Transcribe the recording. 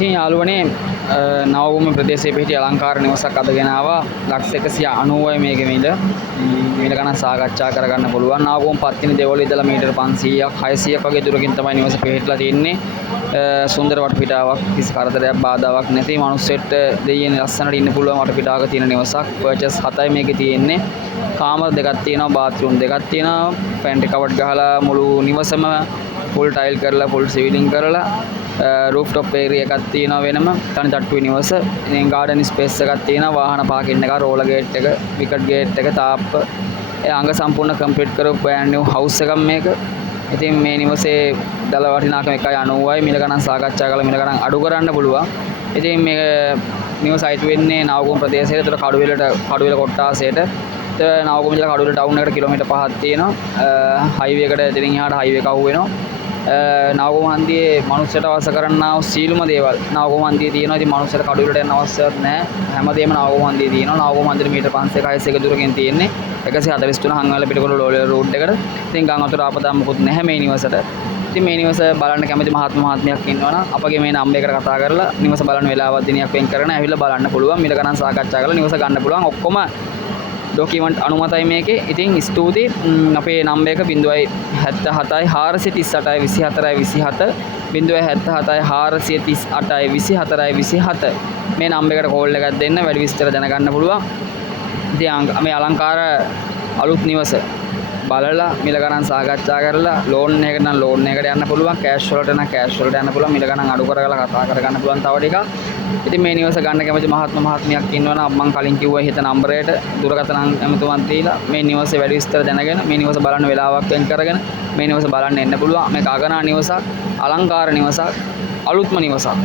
ඉතින් යාළුවනේ නවගම ප්‍රදේශයේ පිහිටි අලංකාර නිවසක් අදගෙන ආවා. ලක්ෂ 190යි මේකේ මිල. මිල ගණන් සාකච්ඡා කරගන්න පුළුවන්. නවගම පත්තිනි දෙවොල ඉඳලා මීටර 500ක් 600ක් වගේ දුරකින් තමයි නිවස පිහිටලා තියෙන්නේ. සුන්දර වටපිටාවක්, කිසි කරදරයක් බාධාවක් නැති මනුස්සෙට දෙයියන් ලස්සනට ඉන්න පුළුවන් වටපිටාවක තියෙන නිවසක්. පර්චස් 7යි මේකේ තියෙන්නේ. කාමර දෙකක් තියෙනවා, බාත්රූම් දෙකක් තියෙනවා. පැන්ට්‍රි කවර්ඩ් ගහලා මුළු නිවසම ෆුල් ටයිල් කරලා ෆුල් සිවිලින් කරලා රූෆ්ටොප් ඒරියා එකක් තියෙනවා වෙනම තනි තට්ටුවේ නිවස. ඉතින් ගාඩන් ස්පේස් එකක් තියෙනවා, වාහන පාකින් එක, රෝලර් ගේට් එක, විකට් ගේට් එක, තාප්ප. ඒ අංග සම්පූර්ණ කම්ප්ලීට් කරපු බ්‍රෑන්ඩ් නිව් හවුස් එකක් මේක. ඉතින් මේ නිවසේ දල වටිනාකම 1.90යි. මිල ගණන් සාකච්ඡා කරලා මිල ගණන් අඩු කරන්න පුළුවන්. ඉතින් මේ නිවස අයිති වෙන්නේ නවගම ප්‍රදේශයේ. ඒතර කඩුවෙල කොට්ටාසයට. නවගම ඉඳලා කඩුවෙල ටවුන් එකට කිලෝමීටර් 5ක් තියෙනවා. හයිවේ එකට එතනින් එහාට හයිවේ එක අහු වෙනවා. නවගම හන්දියේ මනුස්සයට අවශ්‍ය කරන්නා වූ සීලුම දේවල් නවගම හන්දියේ තියෙනවා. ඉතින් මනුස්සයට කඩුවෙලට යන්න අවශ්‍යවත් නැහැ. හැමදේම නවගම හන්දියේ තියෙනවා. නවගම හන්දියේ මීටර් 500 600 දුරකින් තියෙන්නේ. 143 හංගවැල පිටකොළ ලෝලේ රෝඩ් එකට. ඉතින් ගම් වතුර ආපදා මොකුත් නැහැ මේ නිවසට. ඉතින් මේ නිවස බලන්න කැමති මහත්මයෙක් ඉන්නවනම් අපගේ මේ නම්බරයකට කතා කරලා නිවස බලන්න වෙලාවක් දිනයක් වෙන් කරගෙන ඇවිල්ලා බලන්න පුළුවන්. මිල ගණන් සාකච්ඡා කරලා නිවස ගන්න පුළුවන්. ඔක්කොම ඩොකියුමන්ට් අනුමතයි මේකේ. ඉතින් ස්තුතියි. අපේ නම්බර එක 077යි 438යි 24යි 27 077යි 438යි 24යි 27 මේ නම්බරයකට කෝල් එකක් දෙන්න වැඩි විස්තර දැනගන්න පුළුවන්. ඉතින් මේ අලංකාර අලුත් නිවස බලලා මිල ගණන් සාකච්ඡා කරලා ලෝන් එකකට නම් ලෝන් එකට යන්න පුළුවන්, කෑෂ් වලට නම් කෑෂ් වලට යන්න පුළුවන්. මිල ගණන් අඩු කරලා කතා කරගන්න පුළුවන් තව ටිකක්. ඉතින් මේ නිවස ගන්න කැමති මහත්මයෙක් ඉන්නවනම් මම කලින් කිව්වා හිත නම්බරයට දුරකථන ඇමතුමක් දීලා මේ නිවසේ වැඩි විස්තර දැනගෙන මේ නිවස බලන්න වෙලාවක් වෙන් කරගෙන මේ නිවස බලන්න එන්න පුළුවන්. මේක අගනා නිවසක්, අලංකාර නිවසක්, අලුත්ම නිවසක්.